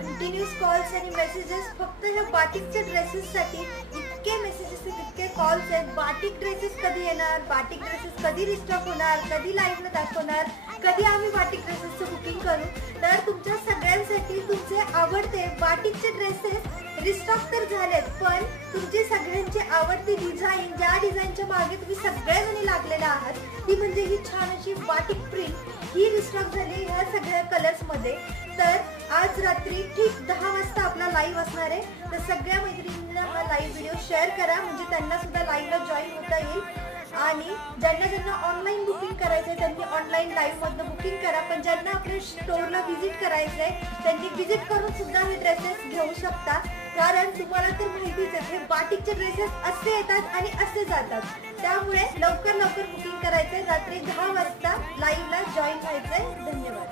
Continuous calls आणि messages फक्त ह्या बाटिकच्या ड्रेसेससाठी इतके मेसेजेस आहेत, इतके कॉल्स आहेत. बाटिक ड्रेसेस कधी येणार, बाटिक ड्रेसेस कधी रिस्टॉक होणार, कधी लाईव्हला दाखवणार, कधी आम्ही बाटिक ड्रेसेसचं बुकिंग करू. तर तुमच्या सगळ्यांसाठी तुमचे आवडते बाटिकचे ड्रेसेस रिस्टॉक तर झालेत, पण तुमची सगळ्यांची आवडती डिझाईन, ज्या डिझाईनच्या मागे तुम्ही सगळ्याजणी लागलेला आहात, ती म्हणजे ही छान अशी बाटिक प्रिंट, ही रिस्टॉक झाली ह्या सगळ्या कलर्समध्ये. तर आज रात्री ठीक 10 वाजता आपला लाईव्ह असणार आहे. तर सगळ्या मैत्रिणींना हा लाईव्ह व्हिडिओ शेअर करा, म्हणजे त्यांना सुद्धा लाईव्हला जॉईन होता येईल. आणि ज्यांना ऑनलाईन बुकिंग करायचं आहे त्यांनी ऑनलाईन लाईव्हमधनं बुकिंग करा, पण ज्यांना आपल्या स्टोअरला व्हिजिट करायचं आहे त्यांनी व्हिजिट करून सुद्धा हे ड्रेसेस घेऊ शकता. कारण तुम्हाला तर माहितीच आहे, हे बाटिकचे ड्रेसेस असे येतात आणि असे जातात. त्यामुळे लवकर बुकिंग करायचंय. रात्री 10 वाजता लाईव्हला जॉईन व्हायचंय. धन्यवाद.